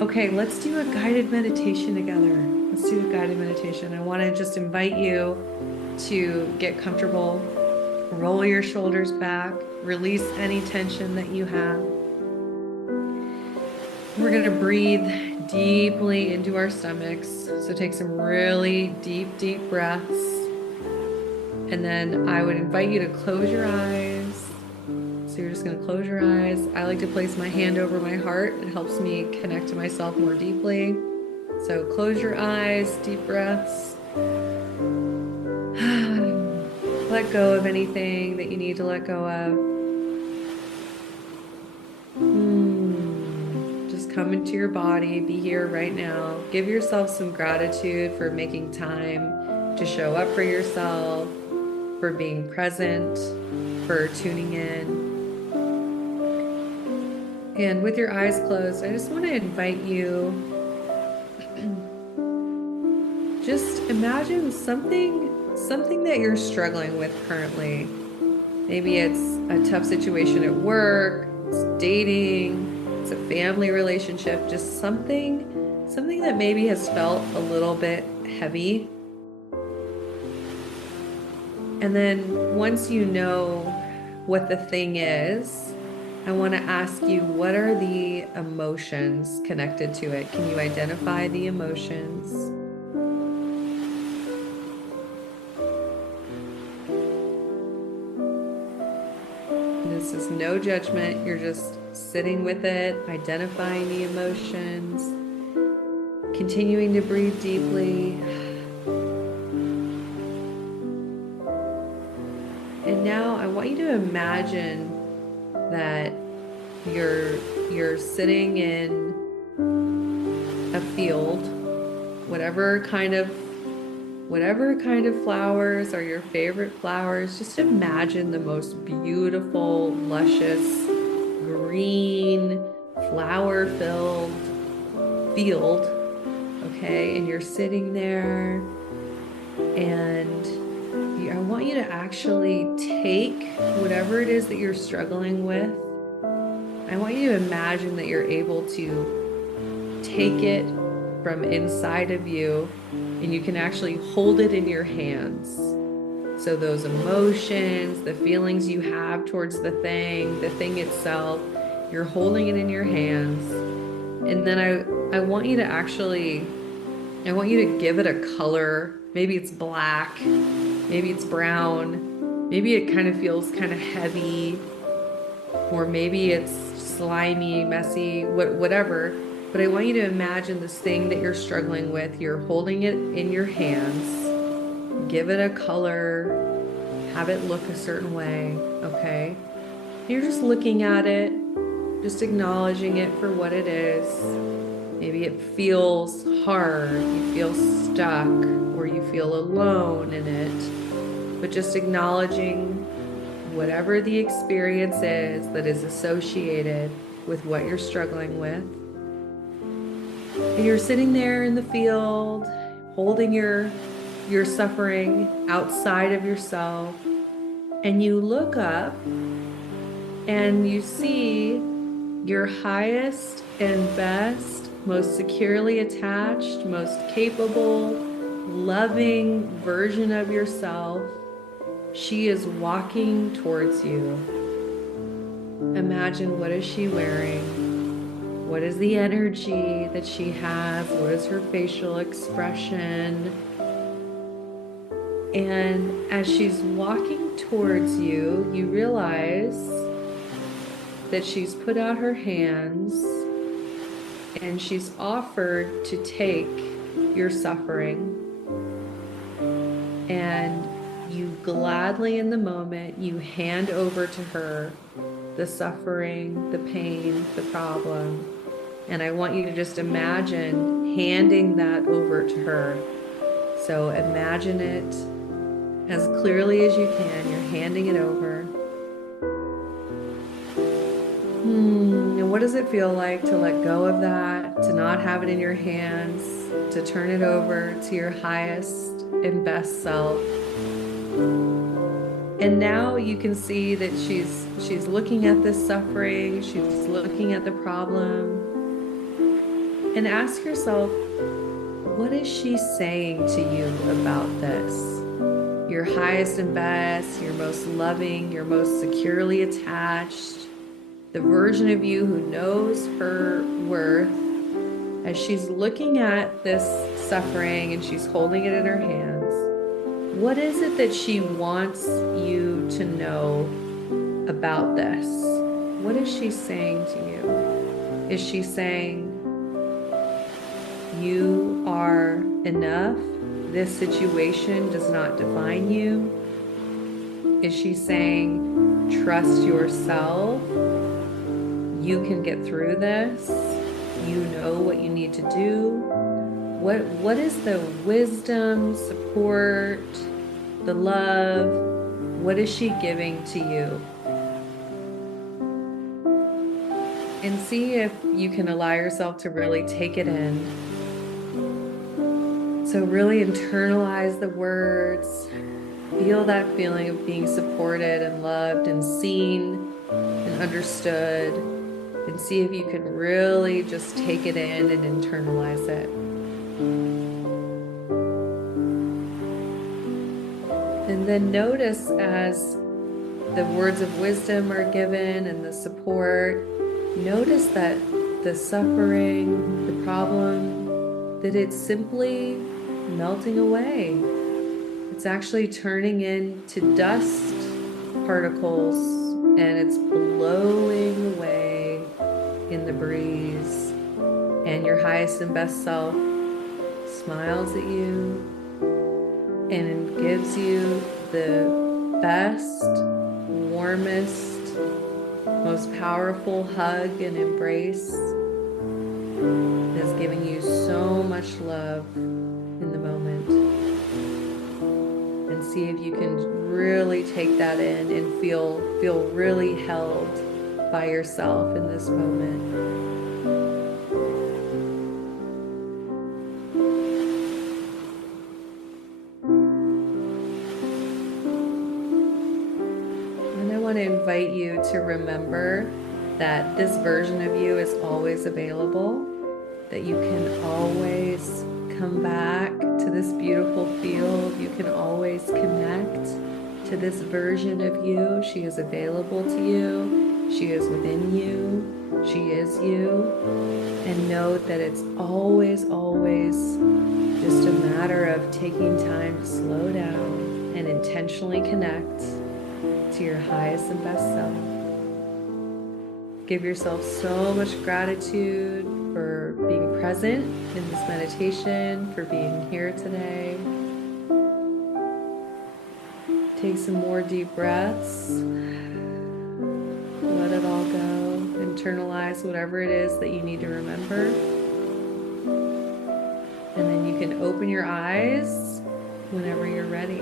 Okay, let's do a guided meditation together. Let's do a guided meditation. I want to just invite you to get comfortable, roll your shoulders back, release any tension that you have. We're going to breathe deeply into our stomachs. So take some really deep, deep breaths. And then I would invite you to close your eyes. So you're just going to close your eyes. I like to place my hand over my heart. It helps me connect to myself more deeply. So close your eyes, deep breaths. Let go of anything that you need to let go of. Just come into your body, be here right now. Give yourself some gratitude for making time to show up for yourself, for being present, for tuning in. And with your eyes closed, I just want to invite you, just imagine something that you're struggling with currently. Maybe it's a tough situation at work, it's dating, it's a family relationship, just something that maybe has felt a little bit heavy. And then once you know what the thing is, I want to ask you, what are the emotions connected to it? Can you identify the emotions? This is no judgment. You're just sitting with it, identifying the emotions, continuing to breathe deeply. And now I want you to imagine that you're sitting in a field, whatever kind of flowers are your favorite flowers. Just imagine the most beautiful, luscious, green, flower-filled field, okay? And you're sitting there, and I want you to actually take whatever it is that you're struggling with. I want you to imagine that you're able to take it from inside of you, and you can actually hold it in your hands. So those emotions, the feelings you have towards the thing itself, you're holding it in your hands. And then I want you to give it a color. Maybe it's black, maybe it's brown, maybe it kind of feels kind of heavy, or maybe it's slimy, messy, whatever. But I want you to imagine this thing that you're struggling with. You're holding it in your hands. Give it a color. Have it look a certain way, okay? You're just looking at it, just acknowledging it for what it is. Maybe it feels hard, you feel stuck, or you feel alone in it. But just acknowledging whatever the experience is that is associated with what you're struggling with. And you're sitting there in the field, holding your suffering outside of yourself, and you look up and you see your highest and best, most securely attached, most capable, loving version of yourself. She is walking towards you. Imagine, what is she wearing? What is the energy that she has? What is her facial expression? And as she's walking towards you, you realize that she's put out her hands and she's offered to take your suffering. And you gladly, in the moment, you hand over to her the suffering, the pain, the problem. And I want you to just imagine handing that over to her. So imagine it as clearly as you can. You're handing it over. And what does it feel like to let go of that, to not have it in your hands, to turn it over to your highest and best self? And now you can see that she's looking at this suffering, she's looking at the problem, And ask yourself, what is she saying to you about this? Your highest and best, your most loving, your most securely attached, the version of you who knows her worth, as she's looking at this suffering and she's holding it in her hands, what is it that she wants you to know about this? What is she saying to you? Is she saying, you are enough? This situation does not define you? Is she saying, trust yourself? You can get through this. You know what you need to do. What is the wisdom, support, the love? What is she giving to you? And see if you can allow yourself to really take it in. So really internalize the words. Feel that feeling of being supported and loved and seen and understood. And see if you can really just take it in and internalize it. And then notice as the words of wisdom are given and the support, notice that the suffering, the problem, that it's simply melting away. It's actually turning into dust particles and it's blowing away in the breeze. And your highest and best self smiles at you and gives you the best, warmest, most powerful hug and embrace. It is giving you so much love in the moment. And see if you can really take that in and feel really held by yourself in this moment. To invite you to remember that this version of you is always available, that you can always come back to this beautiful field. You can always connect to this version of you. She is available to you. She is within you. She is you. And know that it's always, always just a matter of taking time to slow down and intentionally connect to your highest and best self. Give yourself so much gratitude for being present in this meditation, for being here today. Take some more deep breaths. Let it all go. Internalize whatever it is that you need to remember. And then you can open your eyes whenever you're ready.